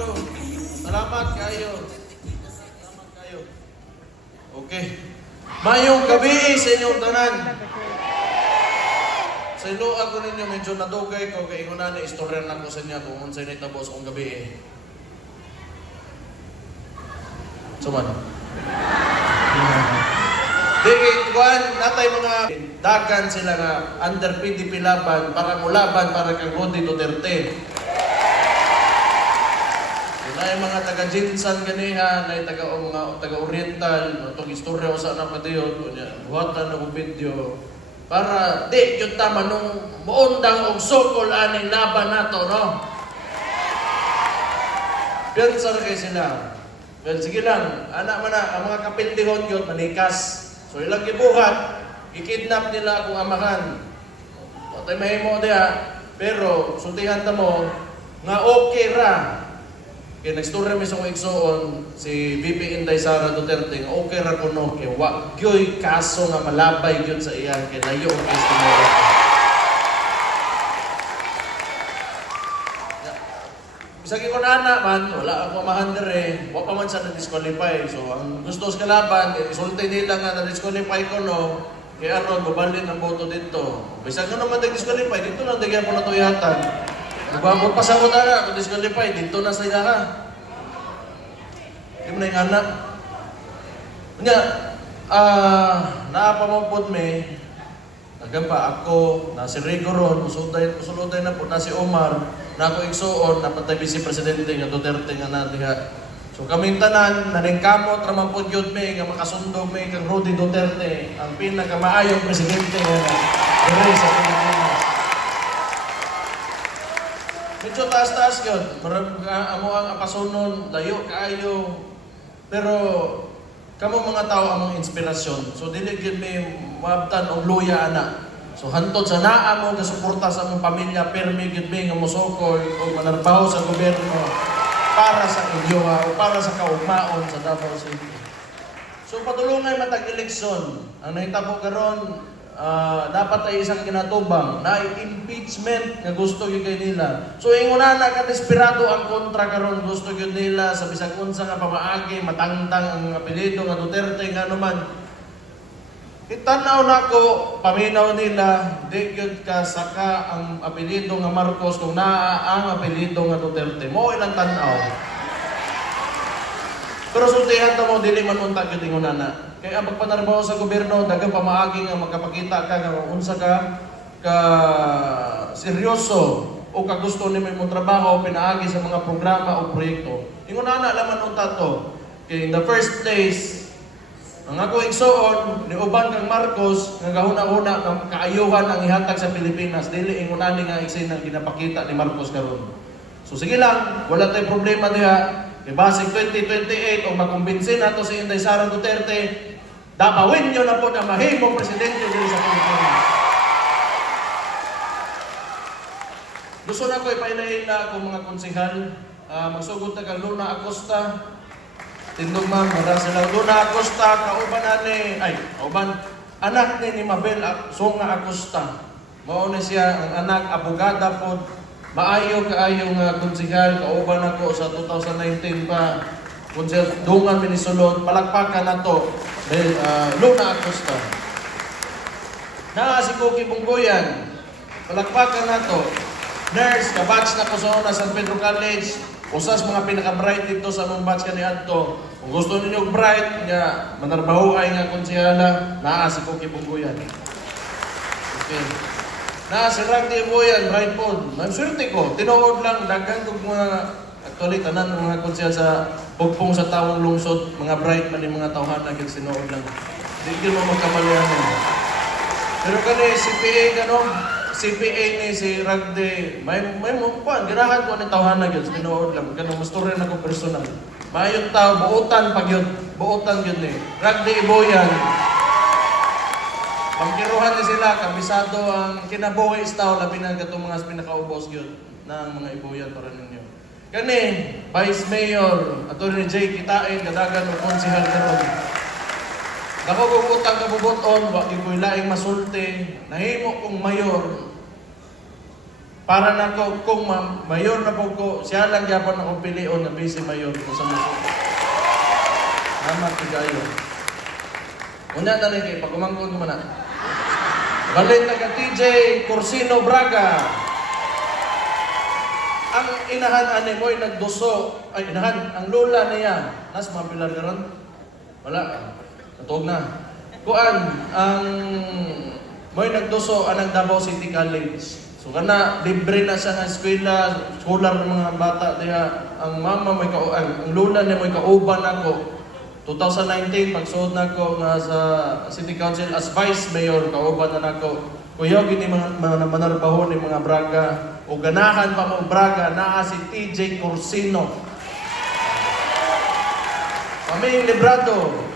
kayo. Salamat kayo. Salamat kayo. Okay. Mayong gabi sa inyong tanan. Sa iluag ko ninyo, medyo nadugay ko, kaya ingunan na istorya lang ko sa inyo kung unsay naitabos kong gabi. Suman. Di, kuhan, natay mga dagan sila nga under PDP laban, para mulaban para kang Rodi Duterte. Na yung mga taga-Jinsan ganiha, na yung taga-Oriental, itong istorya ko sa napatiyot, buhatan ng video, para di yun tama nung muundang og sokol aning laban nato, no? Piyansar kayo sila. Well, sige lang, anak man na, ang mga kapildihon yun, manikas. So ilang gibuhat, ikidnap nila akong amahan. O tayo mahimo diya, pero sultihan ta mo, nga okay ra. Kaya nagstorya mi sa kong igsoon, si VP Inday Sara Duterte, nga okay ra kuno, kaya wag gyoy kaso nga malabay yun sa iyan, kaya layo ang testimony. Bisagi ko na anak man, wala ako amahan dire, wala pa man siya na-disqualify. So ang gusto sa kalaban, isulti nila nga na-disqualify ko no, kaya aron, mabalin ang boto dito. Bisag nga naman na-disqualify, dito lang digyan po na to yatan. Magbabot pa sa ako na, kung disqualify, dito na sa iya ka. Hindi mo na yung anak. Kanya, naapamampod me, nagamba ako, na si Rigo ron, usuluday na po, na si Omar, na ako igsoon, napatay si Presidente nga Duterte nga na diha. So kaming tanan, naningkamot naman po yun me, nga makasundog me, kang Rodi Duterte, ang pinakamaayong Presidente nga dire sa Pilipinas. Medyo taas-taas yun. Marami amo ang apasunon, layo kaayo. Pero, kamo mga tao among inspirasyon. So, dili gyud may maabtan og luya ana. So, hantod sa naa mo gasuporta sa among pamilya, permi gyud may nga mosokol o manarbaho sa gobyerno para sa inyo o para sa kaugmaon sa Davao City. So, patulungay matag eleksyon. Ang nahitabo karon, dapat ay isang kinatubang na impeachment nga gusto gyud kay nila. So inguna na ka desperado ang kontra karon, gusto gyud nila sa bisag unsa nga pamaagi matangtang ang apelyido nga Duterte nga naman. Kitanaw nako paminaw nila di gyud ka saka ang apelyido nga Marcos kung naa ang apelyido nga Duterte. Mo ilang tan-aw. Pero sultihan ta mo dili man unta gyud inguna na. Kaya ang pagpanarbaho sa gobyerno, dagang pamaagi nga magkapakita ka nga unsa ka seryoso o ka gusto ni may mong trabaho pinaagi sa mga programa o proyekto. Ingon na laman unta to. Okay, in the first place, ang ako igsoon ni uban kang Marcos nga gahuna-una nga kaayuhan ang ihatag sa Pilipinas, dili ingunani nga iksin ang ginapakita ni Marcos karon. So sige lang, wala tay problema diha. Kay basig 2028 o makumbinsin nato si Inday Sara Duterte, dapawin nyo na po na mahimong presidente dito sa Pilipinas. Gusto na ko ipailahin na akong mga konsehal. Magsugod na kang Luna Acosta. Tindog man, mara silang Luna Acosta, anak ni Mabel Songa Acosta. Mauna siya, ang anak, abogada po. Maayo kaayong konsehal, kauban ako sa 2019 pa. Konsehal, dungan minisulod, palakpakan na to. Luna Acosta. Si Cookie Bunggoyan. Palakpakan na to. Nurse, kabatch na ko sa una San Pedro College. Usas mga pinaka-bright dito sa mong batch kaniadto. Kung gusto ninyo bright, nga manarbahuay nga konsehala, si Cookie Bunggoyan. Okay. Si Ragdi Boyan, bright po. Nanswerte ko. Tinuod lang, dagang kong mga actually, tanan ng mga konsehal sa pugpong sa tawang lungsod, mga bright man yung mga tawhan na sinuod lang. Hindi mo magkamalihan. Pero kani CPA ni si Ragde, may mukpan, girahan ko ang tawhan na yun, sinuod lang. Ganun, mas turin ako personal. Mayong tao, buutan pag yun. Buutan yun eh. Ragde Iboyan. Pangkiruhan niya sila, kabisado ang kinabuhi istaw, labi na itong mga pinakaubos yun ng mga Iboyan para ninyo. Kani, Vice Mayor, Atty. J. Kitain, kadagan o konsehal karon. Ako gugutang kabubuton, wag ko'y laing masulti, nahimo kong mayor. para na ko kung mayor na po ko, siya lang gyapon ako pilion na vice mayor ko sa muso. Salamat kayo. Una na rin kayo, pag-umangkon ko man na. Balik na ka TJ Corsino Braga. Ang inahan ani mo'y nagduso, ay inahan, ang lola niya, nas mga pilar ka ron? Wala, natuog na. Kuan, ang mo'y nagduso, anang Davao City College. So kana, libre na siya ng eskwela, scholar ng mga bata. Diya, ang mama mo'y ang lola niya mo'y kauban ako. 2019, pagsuod na ko nga sa City Council as Vice Mayor, kauban na nako. Kuya, gini mga manarbaho ni mga Braga, o ganahan pa mo Braga, naa si TJ Corsino. Kami librado.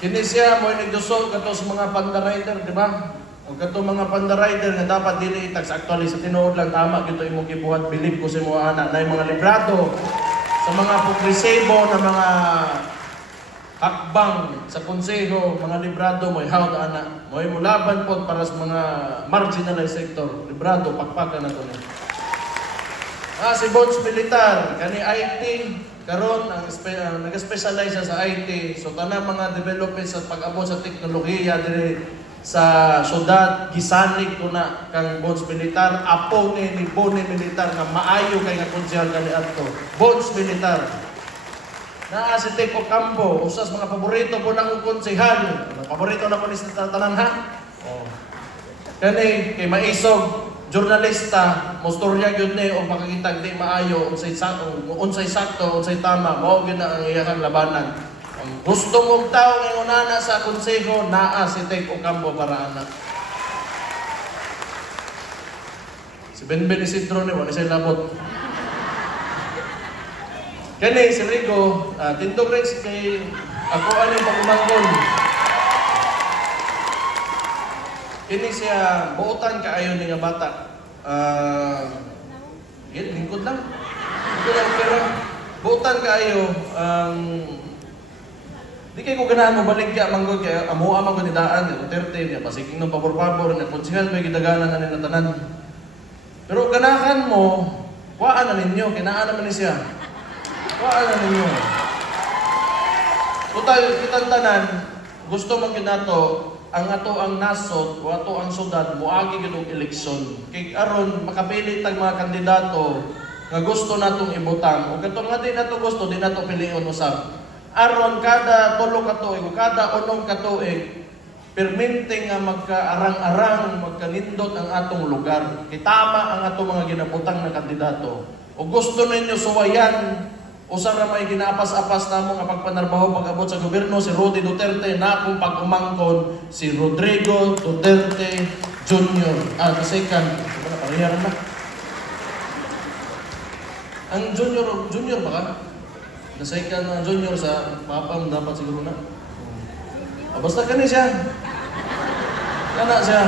Kini siya mo nagdusol kato sa mga panda-rider, di ba? O kato mga panda-rider na dapat dili itax. Actually, sa tinuod lang tama, gito imong gibuhat, bilib ko sa mga anak, na yung mga librado sa mga pagresebo na mga hakbang sa konseho, mga librado mo hawd ana mo mulaban pod para sa mga marginalized sector. Librado pakpakan nato ni. Si Bones Militar kani IT karon ang nag-specialize sa IT. So tanang mga developments sa pag-abot sa teknolohiya diri sa syudad gisalig ko na kang Bones Militar, apo ni Bone Militar nga maayo kay nga konsehal kani adto. Bones Militar. Naa si Teco Campo, usas mga paborito po ng konsehal. Paborito na po ni sa tanan ha? Oh. Kani, kay maisog, jurnalista, mostorya yun ni, o makakita di maayo, unsay sakto, unsay tama, mao gyud na ang iyang labanan. Ang gusto mong tao ng unana sa konseho, naa si Teco Campo para anak. Si Benben Isidro ni, wala siya labot. Kani si Rigo, tindog rin kay ako ano yung pagumangkon. Kini siya, buutan kaayo ni nga bata. Lingkod lang. Lingkod lang, pero buutan kaayo. Di kayo ko ganahan mo balik kaya manggod kaya amuha man ko ni Daan, Duterte, niya pasiking ng pabor-pabor, na konsihal may gidaganan na nila tanan. Pero ganahan mo, waan na ninyo, kinaan naman ni siya. Waan na ninyo. Total, kitang tanan, gusto man nato ang ato ang nasod o ato ang syudad muagi gid og eleksyon. Kay aron makapili tag mga kandidato nga gusto natong ibutang o kato nga di nato gusto di nato pilion usab. Aron kada tulo ka tuig o kada unom ka tuig permente nga magkaarang-arang magkanindot ang atong lugar. Kay tama ang atong mga ginabutang na kandidato. O gusto ninyo suwayan usa ra may ginapas-apas namo nga pagpanarbaho pag-abot sa gobyerno si Rudy Duterte na akong pag-umangkon si Rodrigo Duterte Jr. The second. Ano pareha na? Ang junior ba ka? The second na junior sa papam dapat siguro na. Basta kani siya. Kana siya.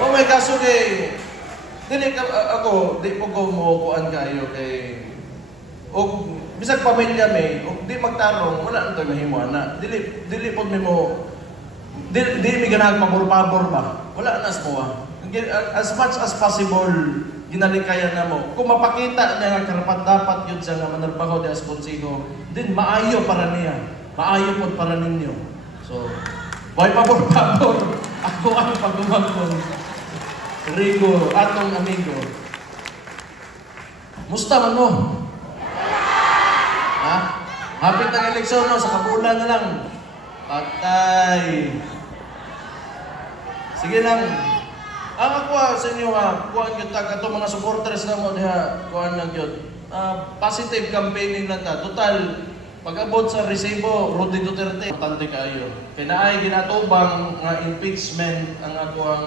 Oh my kaso kay dili ka ako di po ko mo kuan kayo kay o bisag pamilya may o di magtarong wala nang mahimo ana dili pod mo dili mi ganag pabor-pabor ba wala na mo as much as possible ginalikayan na mo kung mapakita niya nga karapat dapat yun sa nga manarbaho di as konseho din maayo para niya maayo pod para ninyo so why pabor-pabor ako ang pagumangkon Rigo atong amigo musta man mo. Ha? Hapit ang eleksyon, no? Sa kabulan na lang. Patay. Sige lang. Ang ako sa inyo nga, kuhaan yun ta, kato mga supporters na mo diha, kuhaan lang yun. Positive campaigning lang ta. Total, pag-abot sa resibo, Rudy Duterte, importante kayo. Kinaay ginatubang nga impeachment ang ako ang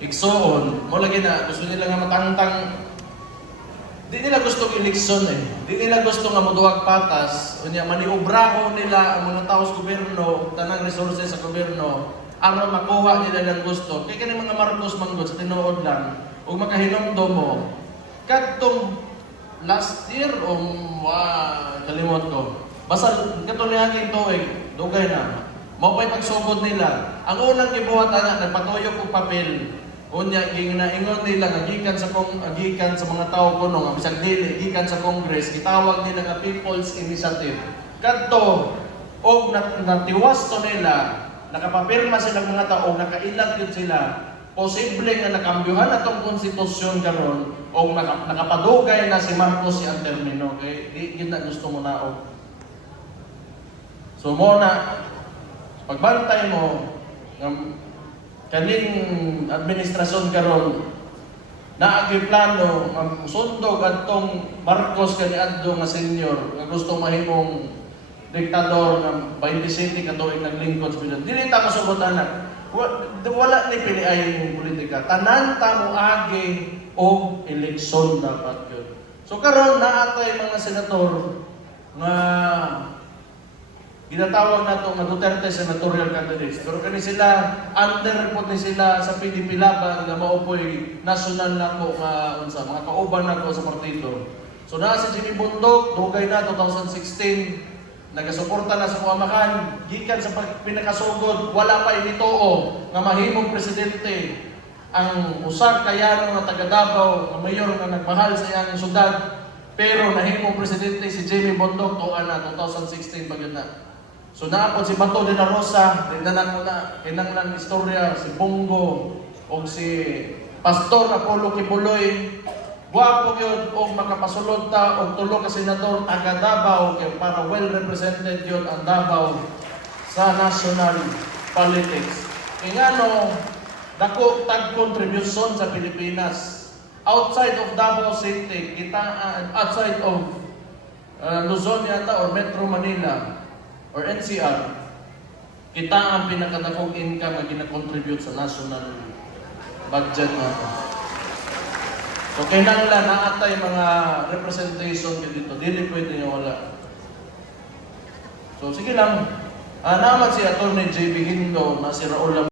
igsoon. Mo lagi na, gusto nila nga matangtang. Di nila gusto eleksyon Di nila gusto nga moduwag patas. Unya maniobraho nila ang mga tao sa gobyerno, tanang resources sa gobyerno aron makuha nila ang gusto. Kay kani mga Marcos manggod sa tinuod lang ug makahinomdom mo. Kadtong last year kalimot ko. Basta kato niya tuig, dugay na. Mao pay pagsugod nila. Ang unang gibuhat ana nagpatuyo og papel Unya ginaingon nila nga gikan sa mga tao kuno nga bisag dili gikan sa Congress gitawag nila nga People's Initiative. Kadto og natiwas to nila, nakapapirma sila mga tao, nakailag yun sila, posible nga nakambyuhan atong konstitusyon karon o nakapadugay na si Marcos si ang termino. Okay? Di na gusto mo na. So mo na, pagbantay mo, kaning administrasyon karon naagi plano sundog adtong Marcos kaniadto nga senior nga gusto mahimong diktador nga 27 ka tuig naglingkod sa Pilipinas. Dili ta masugot anak. Wala ni piliay yung politika. Tanan ta mo agi o eleksyon dapat yun. So karon naatay mga senator nga ginatawag nato nga Duterte senatorial candidates. Pero kani sila under po ni sila sa PDP laban nga maupoy national nako nga unsa mga kauban nako sa partido. So naa si Jimmy Bundok dugay na 2016 nagasuporta na sa pamakan gikan sa pinakasugod wala pa inituo nga mahimong presidente ang usar kayano nga taga Davao nga mayor nga nagmahal sa iyang syudad pero nahimong presidente si Jimmy Bundok tuan na 2016 pagyan na. So naapod si Bato de la Rosa, tingnan mo na, kinanglan istorya, si Bongo, o si Pastor Apollo Kibuloy, guwapo yun, o makapasulod ta, o tulo ka senador, taga Davao, kaya para well represented yun ang Davao sa national politics. E nga no, dako tag-contribution sa Pilipinas. Outside of Davao City, outside of Luzon yata or Metro Manila, or NCR, kita ang pinakadakong income na gina-contribute sa national budget natin. So, kailangan naatay mga representation dito. Dili pwede nyo wala. So, sige lang. Naman si Atty. J.B. Hindo na si Raul